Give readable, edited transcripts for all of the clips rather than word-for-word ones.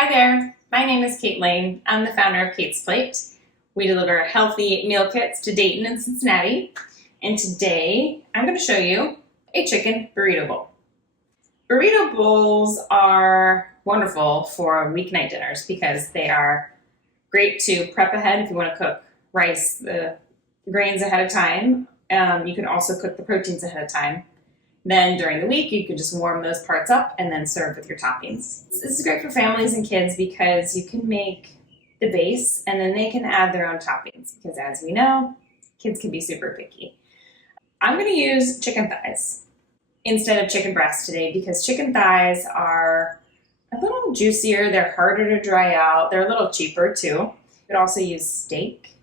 Hi there, my name is Kate Lane. I'm the founder of Kate's Plate. We deliver healthy meal kits to Dayton and Cincinnati. And today I'm going to show you a chicken burrito bowl. Burrito bowls are wonderful for weeknight dinners because they are great to prep ahead if you want to cook rice, the grains ahead of time. You can also cook the proteins ahead of time. Then during the week, you can just warm those parts up and then serve with your toppings. This is great for families and kids because you can make the base and then they can add their own toppings because, as we know, kids can be super picky. I'm going to use chicken thighs instead of chicken breast today because chicken thighs are a little juicier, they're harder to dry out, they're a little cheaper too. You could also use steak,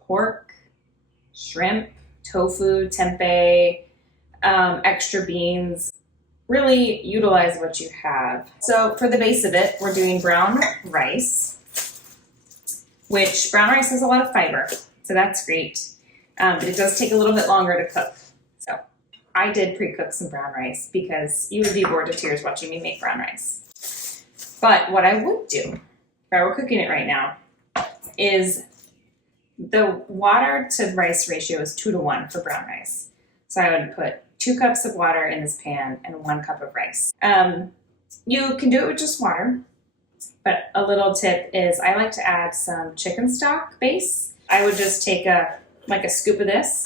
pork, shrimp, tofu, tempeh, extra beans. Really utilize what you have. So for the base of it, we're doing brown rice, which brown rice has a lot of fiber, so that's great. But it does take a little bit longer to cook. So I did pre-cook some brown rice because you would be bored to tears watching me make brown rice. But what I would do, if I were cooking it right now, is the water to rice ratio is 2-to-1 for brown rice. So I would put 2 cups of water in this pan and 1 cup of rice. You can do it with just water, but a little tip is I like to add some chicken stock base. I would just take a scoop of this,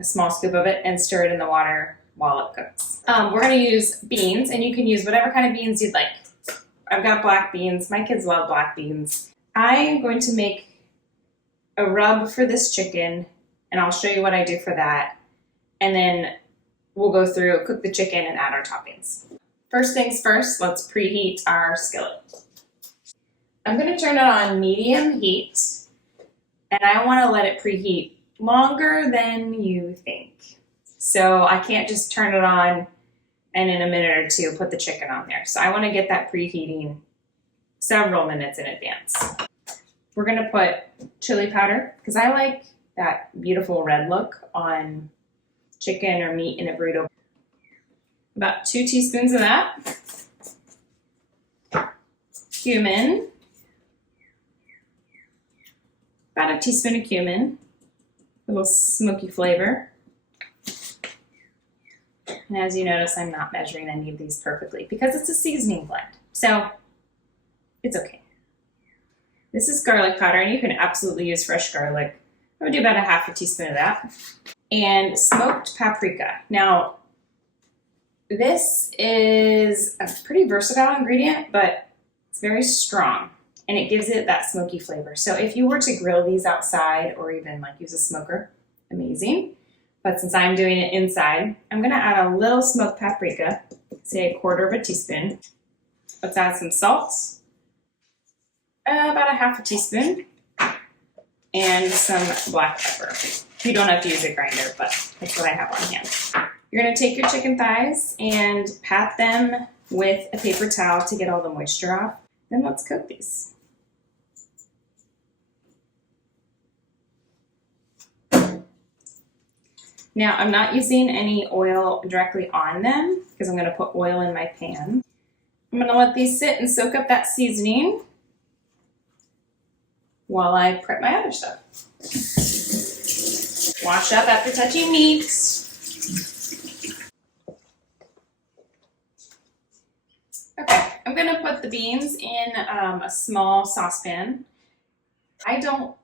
a small scoop of it, and stir it in the water while it cooks. We're going to use beans, and you can use whatever kind of beans you'd like. I've got black beans. My kids love black beans. I am going to make a rub for this chicken, and I'll show you what I do for that. And then we'll go through, cook the chicken, and add our toppings. First things first, let's preheat our skillet. I'm going to turn it on medium heat, and I want to let it preheat longer than you think. So I can't just turn it on and in a minute or two put the chicken on there. So I want to get that preheating several minutes in advance. We're going to put chili powder because I like that beautiful red look on chicken or meat in a burrito. About 2 teaspoons of that. Cumin. About a teaspoon of cumin. A little smoky flavor. And as you notice, I'm not measuring any of these perfectly because it's a seasoning blend. So it's okay. This is garlic powder, and you can absolutely use fresh garlic. I would do about a half a teaspoon of that. And smoked paprika. Now, this is a pretty versatile ingredient, but it's very strong, and it gives it that smoky flavor. So if you were to grill these outside or even use a smoker, amazing. But since I'm doing it inside, I'm gonna add a little smoked paprika, say 1/4 teaspoon. Let's add some salt, about a half a teaspoon, and some black pepper. You don't have to use a grinder, but that's what I have on hand. You're going to take your chicken thighs and pat them with a paper towel to get all the moisture off. Then let's cook these. Now, I'm not using any oil directly on them because I'm going to put oil in my pan. I'm going to let these sit and soak up that seasoning while I prep my other stuff. Wash up after touching meat. Okay, I'm going to put the beans in a small saucepan. I don't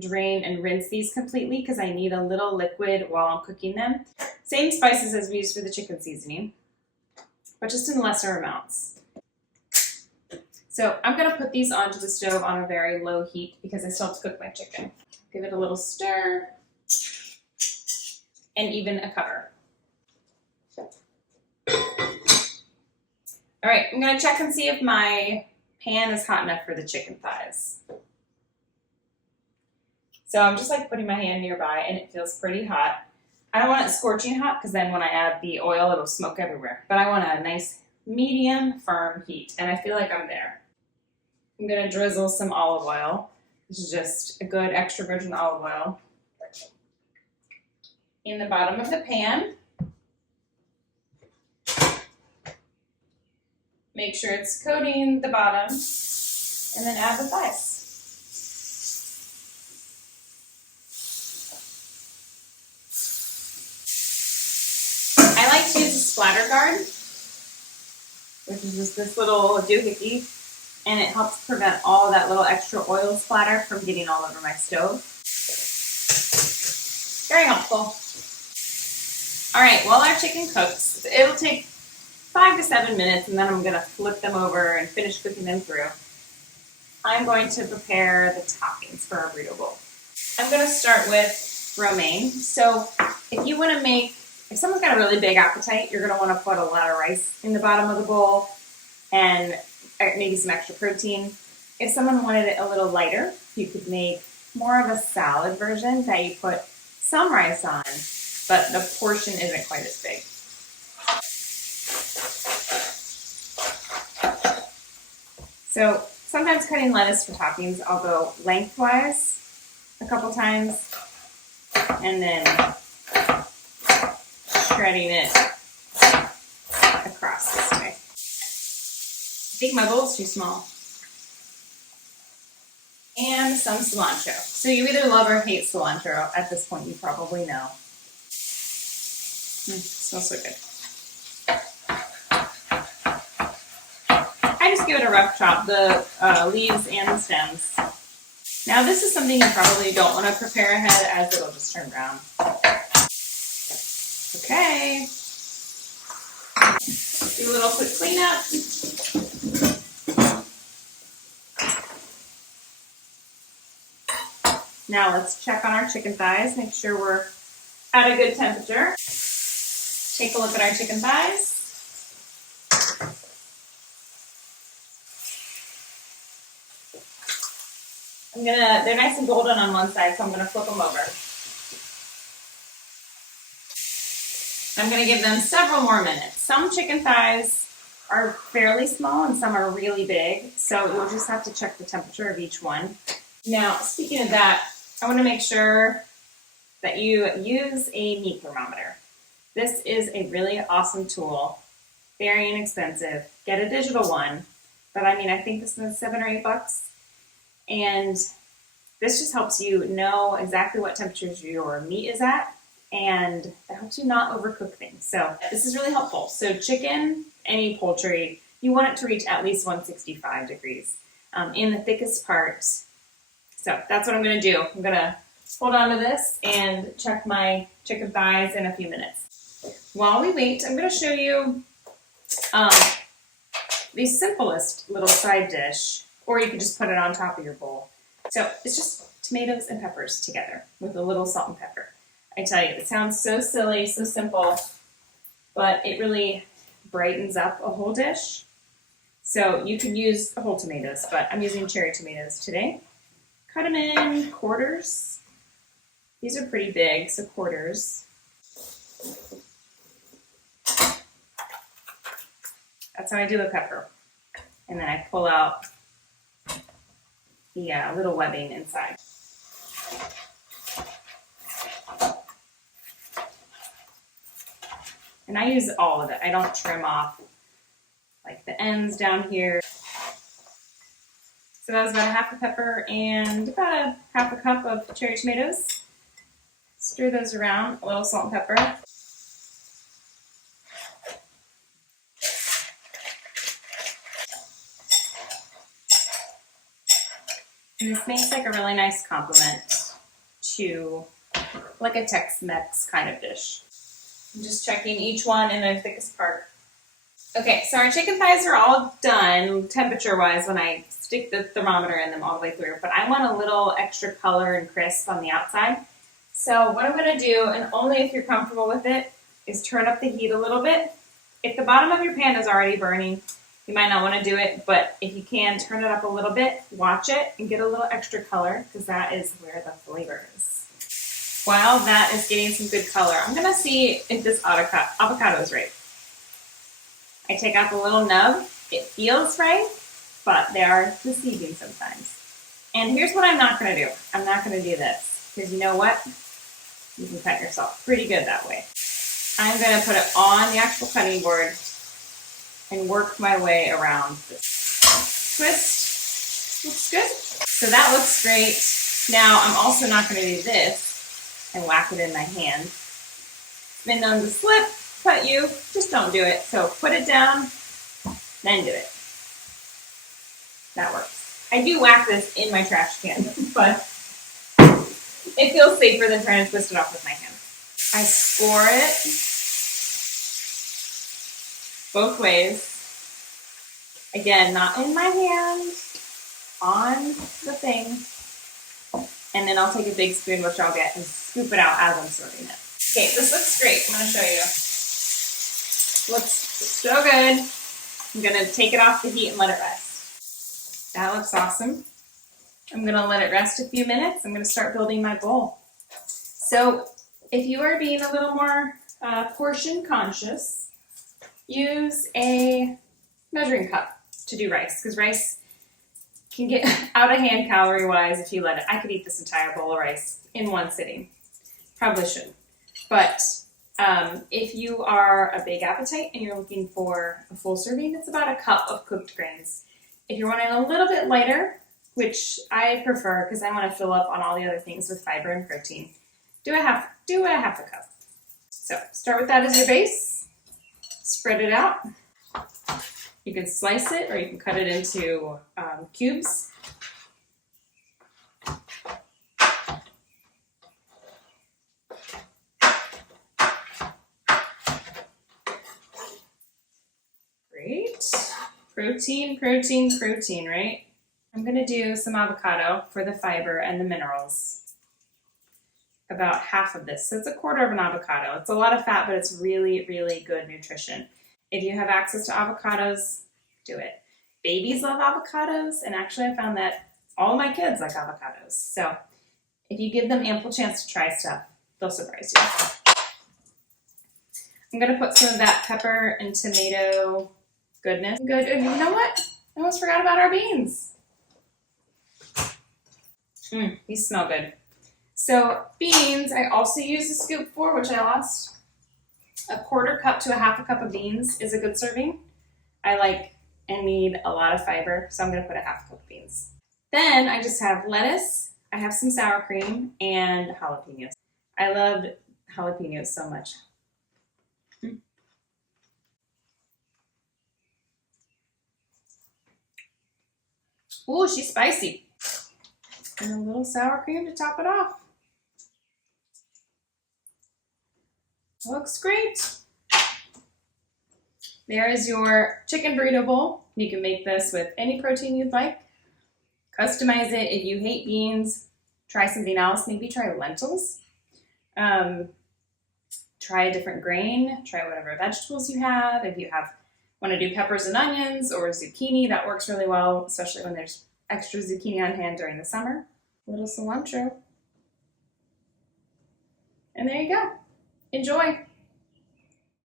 drain and rinse these completely because I need a little liquid while I'm cooking them. Same spices as we used for the chicken seasoning, but just in lesser amounts. So I'm going to put these onto the stove on a very low heat because I still have to cook my chicken. Give it a little stir. And even a cover. All right, I'm going to check and see if my pan is hot enough for the chicken thighs. So I'm just putting my hand nearby and it feels pretty hot. I don't want it scorching hot because then when I add the oil, it'll smoke everywhere. But I want a nice medium firm heat, and I feel like I'm there. I'm going to drizzle some olive oil. This is just a good extra virgin olive oil in the bottom of the pan. Make sure it's coating the bottom, and then add the thighs. I like to use a splatter guard, which is just this little doohickey, and it helps prevent all that little extra oil splatter from getting all over my stove. Very helpful. All right, while our chicken cooks, it'll take 5 to 7 minutes, and then I'm gonna flip them over and finish cooking them through. I'm going to prepare the toppings for our burrito bowl. I'm gonna start with romaine. So if someone's got a really big appetite, you're gonna wanna put a lot of rice in the bottom of the bowl and maybe some extra protein. If someone wanted it a little lighter, you could make more of a salad version that you put some rice on, but the portion isn't quite as big. So sometimes cutting lettuce for toppings, I'll go lengthwise a couple times and then shredding it across this way. I think my bowl's too small. And some cilantro. So you either love or hate cilantro. At this point, you probably know. Smells so good. I just give it a rough chop, the leaves and the stems. Now this is something you probably don't want to prepare ahead, as it'll just turn brown. Okay. Do a little quick cleanup. Now let's check on our chicken thighs, make sure we're at a good temperature. Take a look at our chicken thighs. They're nice and golden on one side, so I'm gonna flip them over. I'm gonna give them several more minutes. Some chicken thighs are fairly small and some are really big, so you'll just have to check the temperature of each one. Now, speaking of that, I wanna make sure that you use a meat thermometer. This is a really awesome tool, very inexpensive. Get a digital one, but I think this is $7 or $8. And this just helps you know exactly what temperatures your meat is at, and it helps you not overcook things. So this is really helpful. So chicken, any poultry, you want it to reach at least 165 degrees in the thickest part. So that's what I'm gonna do. I'm gonna hold on to this and check my chicken thighs in a few minutes. While we wait, I'm gonna show you the simplest little side dish, or you could just put it on top of your bowl. So it's just tomatoes and peppers together with a little salt and pepper. I tell you, it sounds so silly, so simple, but it really brightens up a whole dish. So you can use whole tomatoes, but I'm using cherry tomatoes today. Cut them in quarters. These are pretty big, so quarters. That's how I do a pepper. And then I pull out the little webbing inside. And I use all of it. I don't trim off like the ends down here. So that was about a half a pepper and about a half a cup of cherry tomatoes. Stir those around, a little salt and pepper. And this makes like a really nice complement to like a Tex-Mex kind of dish. I'm just checking each one in their thickest part. Okay, so our chicken thighs are all done temperature-wise when I stick the thermometer in them all the way through, but I want a little extra color and crisp on the outside. So what I'm gonna do, and only if you're comfortable with it, is turn up the heat a little bit. If the bottom of your pan is already burning, you might not wanna do it, but if you can, turn it up a little bit, watch it, and get a little extra color, because that is where the flavor is. While that is getting some good color, I'm gonna see if this avocado is right. I take out the little nub. It feels right, but they are deceiving sometimes. And here's what I'm not gonna do. I'm not gonna do this, because you know what? You can cut yourself pretty good that way. I'm gonna put it on the actual cutting board and work my way around this. Twist. Looks good. So that looks great. Now I'm also not going to do this and whack it in my hand. It's been known to slip, cut you. Just don't do it. So put it down, then do it. That works. I do whack this in my trash can, but it feels safer than trying to twist it off with my hand. I score it both ways. Again, not in my hand, on the thing. And then I'll take a big spoon, which I'll get, and scoop it out as I'm serving it. Okay, this looks great. I'm going to show you. Looks so good. I'm going to take it off the heat and let it rest. That looks awesome. I'm going to let it rest a few minutes. I'm going to start building my bowl. So if you are being a little more portion conscious, use a measuring cup to do rice, because rice can get out of hand calorie-wise if you let it. I could eat this entire bowl of rice in one sitting. Probably shouldn't. But if you are a big appetite and you're looking for a full serving, it's about a cup of cooked grains. If you're wanting a little bit lighter, which I prefer because I want to fill up on all the other things with fiber and protein, do a half a cup. So start with that as your base. Spread it out. You can slice it or you can cut it into cubes. Great. Protein, protein, protein, right? I'm going to do some avocado for the fiber and the minerals. About half of this. So it's a quarter of an avocado. It's a lot of fat, but it's really, really good nutrition. If you have access to avocados, do it. Babies love avocados, and actually I found that all my kids like avocados. So if you give them ample chance to try stuff, they'll surprise you. I'm going to put some of that pepper and tomato goodness. Good. And you know what? I almost forgot about our beans. These smell good. So beans, I also use a scoop for, which I lost. A quarter cup to a half a cup of beans is a good serving. I like and need a lot of fiber, so I'm going to put a half a cup of beans. Then I just have lettuce, I have some sour cream, and jalapenos. I loved jalapenos so much. Ooh, she's spicy. And a little sour cream to top it off. Looks great. There is your chicken burrito bowl. You can make this with any protein you'd like. Customize it. If you hate beans, try something else. Maybe try lentils. Try a different grain. Try whatever vegetables you have. If you want to do peppers and onions or zucchini, that works really well, especially when there's extra zucchini on hand during the summer. A little cilantro. And there you go. Enjoy.